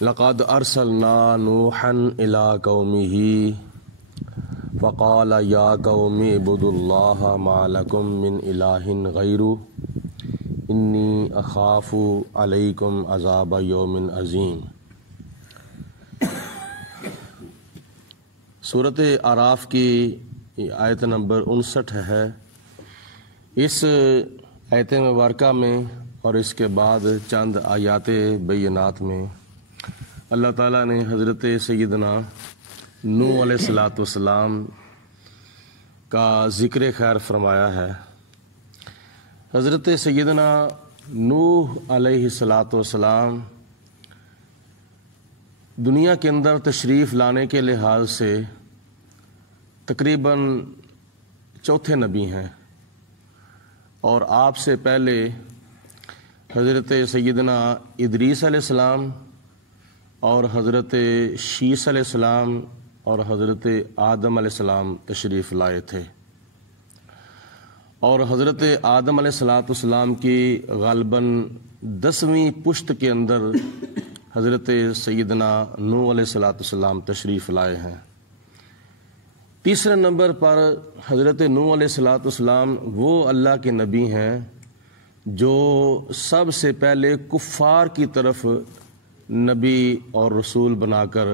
لقد ارسلنا نوحا الى قومه فقال یا قوم اعبدوا اللہ ما لکم من الہ غیرہ انی اخاف علیکم عذاب یوم عظیم۔ سورۃ اعراف کی آیت نمبر 59 ہے۔ اس آیت مبارکہ میں اور اس کے بعد چند آیات بینات میں اللہ تعالیٰ نے حضرت سیدنا نوح علیہ السلام کا ذکر خیر فرمایا ہے۔ حضرت سیدنا نوح علیہ السلام دنیا کے اندر تشریف لانے کے لحاظ سے تقریباً چوتھے نبی ہیں، اور آپ سے پہلے حضرت سیدنا ادریس علیہ السلام اور حضرت شیس علیہ السلام اور حضرت آدم علیہ السلام تشریف لائے تھے، اور حضرت آدم علیہ السلام کی غالباً 10ویں پشت کے اندر حضرت سیدنا نوح علیہ السلام تشریف لائے ہیں۔ تیسرے نمبر پر حضرت نوح علیہ السلام وہ اللہ کے نبی ہیں جو سب سے پہلے کفار کی طرف نبی اور رسول بنا کر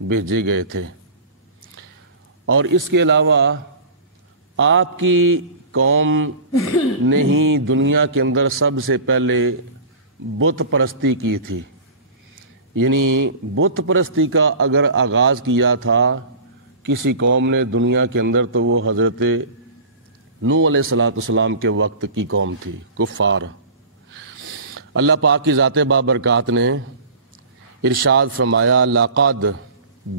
بھیجے گئے تھے، اور اس کے علاوہ آپ کی قوم نے ہی دنیا کے اندر سب سے پہلے بت پرستی کی تھی۔ یعنی بت پرستی کا اگر آغاز کیا تھا کسی قوم نے دنیا کے اندر تو وہ حضرت نوح علیہ السلام کے وقت کی قوم تھی، کفار۔ اللہ پاک کی ذات بابرکات نے ارشاد فرمایا، لقد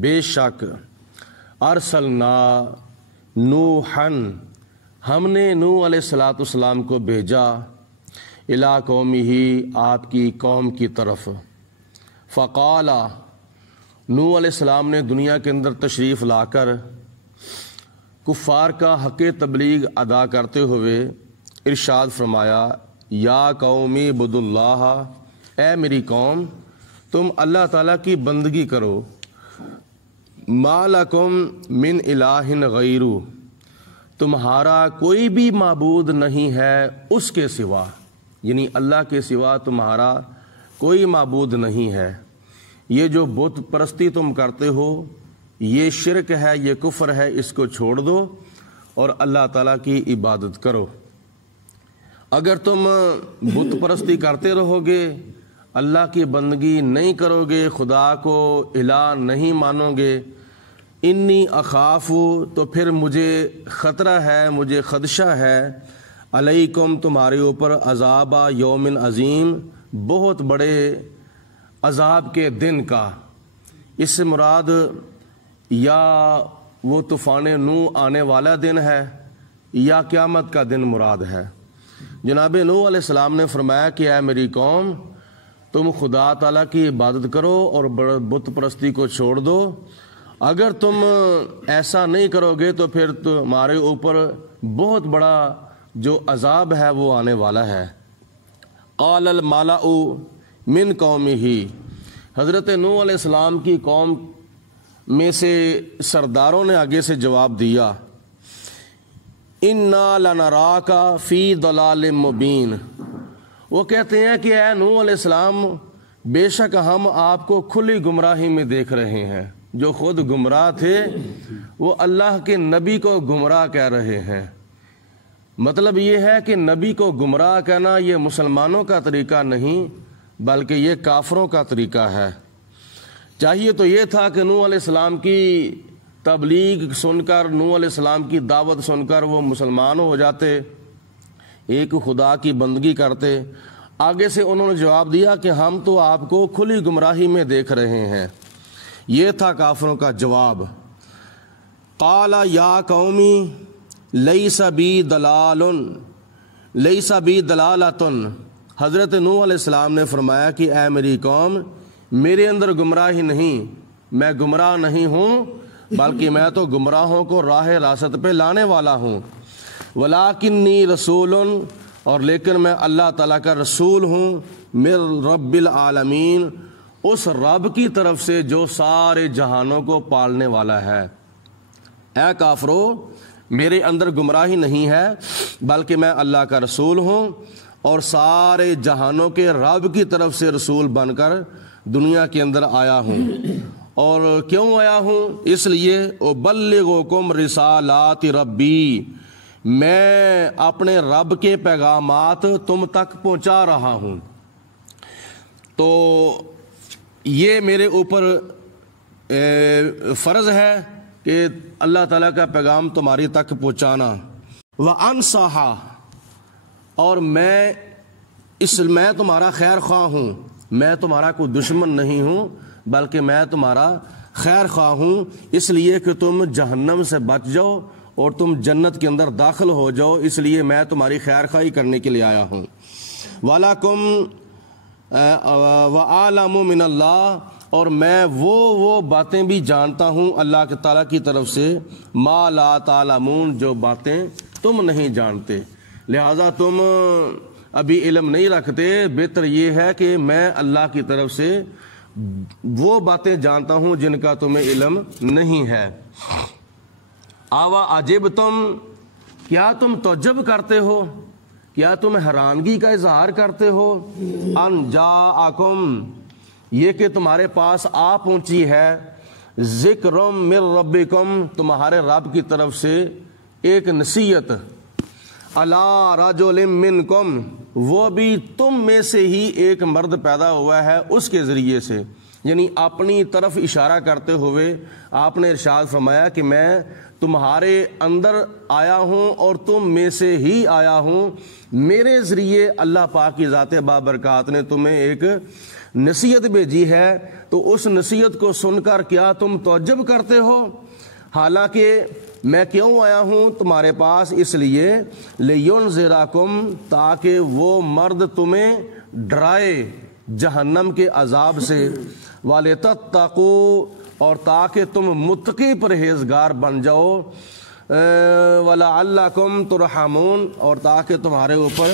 بے شک ارسلنا نوحا ہم نے نوح علیہ السلام کو بھیجا الی قومہ آپ کی قوم کی طرف۔ فقال نوح علیہ السلام نے دنیا کے اندر تشریف لا کر کفار کا حق تبلیغ ادا کرتے ہوئے ارشاد فرمایا، یا قوم اعبدوا اللہ، اے میری قوم تم اللہ تعالیٰ کی بندگی کرو، ما لکم من الہ غیرہ، تمہارا کوئی بھی معبود نہیں ہے اس کے سوا، یعنی اللہ کے سوا تمہارا کوئی معبود نہیں ہے۔ یہ جو بت پرستی تم کرتے ہو یہ شرک ہے، یہ کفر ہے، اس کو چھوڑ دو اور اللہ تعالیٰ کی عبادت کرو۔ اگر تم بت پرستی کرتے رہو گے، اللہ کی بندگی نہیں کرو گے، خدا کو الہ نہیں مانو گے، انی اخاف، تو پھر مجھے خطرہ ہے، مجھے خدشہ ہے، علیکم تمہارے اوپر عذاب یوم عظیم، بہت بڑے عذاب کے دن کا۔ اس سے مراد یا وہ طوفان نوح آنے والا دن ہے یا قیامت کا دن مراد ہے۔ جناب نوح علیہ السلام نے فرمایا کہ اے میری قوم تم خدا تعالیٰ کی عبادت کرو اور بت پرستی کو چھوڑ دو، اگر تم ایسا نہیں کرو گے تو پھر تمہارے اوپر بہت بڑا جو عذاب ہے وہ آنے والا ہے۔ قال الملأ من قومہ، حضرت نوح علیہ السلام کی قوم میں سے سرداروں نے آگے سے جواب دیا، انا لنراک فی ضلال مبین، وہ کہتے ہیں کہ اے نوح علیہ السلام بے شک ہم آپ کو کھلی گمراہی میں دیکھ رہے ہیں۔ جو خود گمراہ تھے وہ اللہ کے نبی کو گمراہ کہہ رہے ہیں۔ مطلب یہ ہے کہ نبی کو گمراہ کہنا یہ مسلمانوں کا طریقہ نہیں بلکہ یہ کافروں کا طریقہ ہے۔ چاہیے تو یہ تھا کہ نوح علیہ السلام کی تبلیغ سن کر، نوح علیہ السلام کی دعوت سن کر وہ مسلمان ہو جاتے، ایک خدا کی بندگی کرتے۔ آگے سے انہوں نے جواب دیا کہ ہم تو آپ کو کھلی گمراہی میں دیکھ رہے ہیں، یہ تھا کافروں کا جواب۔ قال یا قومی لیس بی دلال لیس بی دلالۃ، حضرت نوح علیہ السلام نے فرمایا کہ اے میری قوم میرے اندر گمراہی نہیں، میں گمراہ نہیں ہوں بلکہ میں تو گمراہوں کو راہ راست پہ لانے والا ہوں۔ ولیکنی رسول، اور لیکن میں اللہ تعالیٰ کا رسول ہوں، من رب العالمین، اس رب کی طرف سے جو سارے جہانوں کو پالنے والا ہے۔ اے کافرو، میرے اندر گمراہی نہیں ہے، بلکہ میں اللہ کا رسول ہوں اور سارے جہانوں کے رب کی طرف سے رسول بن کر دنیا کے اندر آیا ہوں۔ اور کیوں آیا ہوں؟ اس لیے ابلغکم رسالات ربی، میں اپنے رب کے پیغامات تم تک پہنچا رہا ہوں۔ تو یہ میرے اوپر فرض ہے کہ اللہ تعالیٰ کا پیغام تمہاری تک پہنچانا۔ وَأَنصَحَ، اور میں تمہارا خیر خواہ ہوں، میں تمہارا کوئی دشمن نہیں ہوں، بلکہ میں تمہارا خیر خواہ ہوں، اس لیے کہ تم جہنم سے بچ جاؤ اور تم جنت کے اندر داخل ہو جاؤ، اس لیے میں تمہاری خیر خواہی کرنے کے لیے آیا ہوں۔ وَلَكُمْ وَأَعْلَمُ مِنَ اللَّهِ، اور میں وہ باتیں بھی جانتا ہوں اللہ کے تعالیٰ کی طرف سے، مَا لَا تَعْلَمُونَ، جو باتیں تم نہیں جانتے، لہذا تم ابھی علم نہیں رکھتے، بہتر یہ ہے کہ میں اللہ کی طرف سے وہ باتیں جانتا ہوں جن کا تمہیں علم نہیں ہے۔ آوا عجبتم، کیا تم تعجب کرتے ہو، کیا تم حیرانگی کا اظہار کرتے ہو، ان جاءکم، یہ کہ تمہارے پاس آ پہنچی ہے، ذکرم من ربکم، تمہارے رب کی طرف سے ایک نصیحت، علی رجل منکم، وہ بھی تم میں سے ہی ایک مرد پیدا ہوا ہے اس کے ذریعے سے، یعنی اپنی طرف اشارہ کرتے ہوئے آپ نے ارشاد فرمایا کہ میں تمہارے اندر آیا ہوں اور تم میں سے ہی آیا ہوں، میرے ذریعے اللہ پاک کی ذات بابرکات نے تمہیں ایک نصیحت بھیجی ہے، تو اس نصیحت کو سن کر کیا تم تعجب کرتے ہو؟ حالانکہ میں کیوں آیا ہوں تمہارے پاس؟ اس لیے لِيُنذِرَكُمْ، تاکہ وہ مرد تمہیں ڈرائے جہنم کے عذاب سے، وَلِتَتَّقُوا، اور تاکہ تم متقی پرہیزگار بن جاؤ، وَلَعَلَّكُمْ تُرْحَمُونَ، اور تاکہ تمہارے اوپر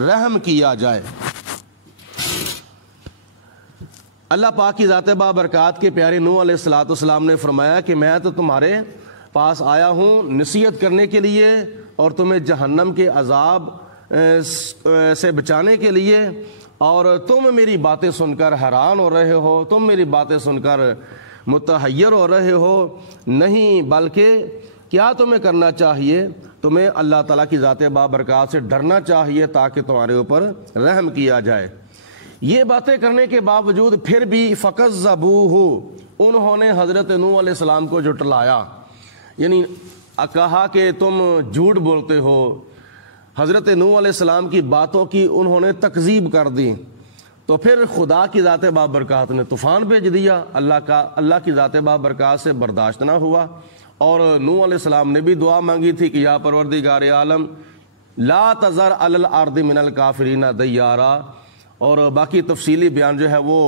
رحم کیا جائے۔ اللہ پاک کی ذات بابرکات کے پیارے نوح علیہ السلام نے فرمایا کہ میں تو تمہارے پاس آیا ہوں نصیحت کرنے کے لیے اور تمہیں جہنم کے عذاب سے بچانے کے لیے، اور تم میری باتیں سن کر حیران ہو رہے ہو، تم میری باتیں سن کر متحیر ہو رہے ہو، نہیں، بلکہ کیا تمہیں کرنا چاہیے؟ تمہیں اللہ تعالیٰ کی ذات بابرکات سے ڈرنا چاہیے تاکہ تمہارے اوپر رحم کیا جائے۔ یہ باتیں کرنے کے باوجود پھر بھی فَكَذَّبُوهُ، انہوں نے حضرت نوح علیہ السلام کو جھٹلایا، یعنی کہا کہ تم جھوٹ بولتے ہو، حضرت نوح علیہ السلام کی باتوں کی انہوں نے تکذیب کر دی، تو پھر خدا کی ذات بابرکات نے طوفان بھیج دیا، اللہ کی ذات بابرکات سے برداشت نہ ہوا، اور نوح علیہ السلام نے بھی دعا مانگی تھی کہ یا پروردگار عالم لا تذر علی الارض من الکافرین دیارا، اور باقی تفصیلی بیان جو ہے وہ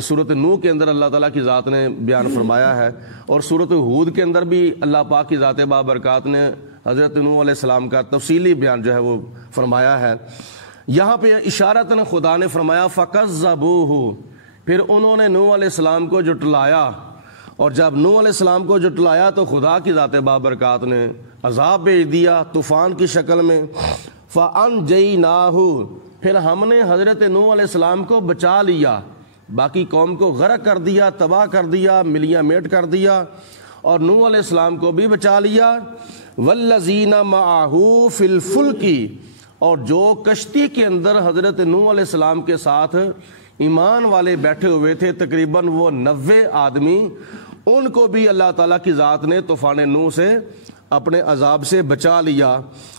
سورۃ نوح کے اندر اللہ تعالیٰ کی ذات نے بیان فرمایا ہے، اور سورۃ ہود کے اندر بھی اللہ پاک کی ذات بابرکات نے حضرت نوح علیہ السلام کا تفصیلی بیان جو ہے وہ فرمایا ہے۔ یہاں پہ اشارتاً خدا نے فرمایا فَكَذَّبُوهُ، پھر انہوں نے نوح علیہ السلام کو جھٹلایا، اور جب نوح علیہ السلام کو جھٹلایا تو خدا کی ذات بابرکات نے عذاب بھیج دیا طوفان کی شکل میں، فَأَنْجَيْنَاهُ، پھر ہم نے حضرت نوح علیہ السلام کو بچا لیا، باقی قوم کو غرق کر دیا، تباہ کر دیا، ملیاں میٹ کر دیا، اور نوح علیہ السلام کو بھی بچا لیا۔ وَالَّذِينَ مَعَهُ فِي الْفُلْكِ، اور جو کشتی کے اندر حضرت نوح علیہ السلام کے ساتھ ایمان والے بیٹھے ہوئے تھے، تقریباً وہ 90 آدمی، ان کو بھی اللہ تعالیٰ کی ذات نے طوفان نوح سے اپنے عذاب سے بچا لیا۔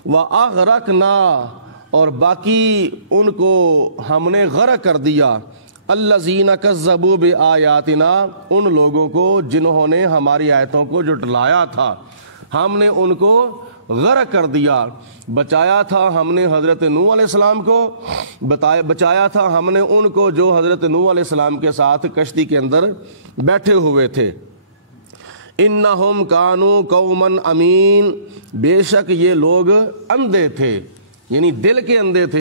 وَأَغْرَقْنَا، اور باقی ان کو ہم نے غرق کر دیا، الذین کذبوا بآیاتنا، ان لوگوں کو جنہوں نے ہماری آیتوں کو جھٹلایا تھا، ہم نے ان کو غرق کر دیا۔ بچایا تھا ہم نے حضرت نوح علیہ السلام کو، بچایا تھا ہم نے ان کو جو حضرت نوح علیہ السلام کے ساتھ کشتی کے اندر بیٹھے ہوئے تھے۔ انہم کانوا قوما امین، بے شک یہ لوگ اندھے تھے، یعنی دل کے اندھے تھے۔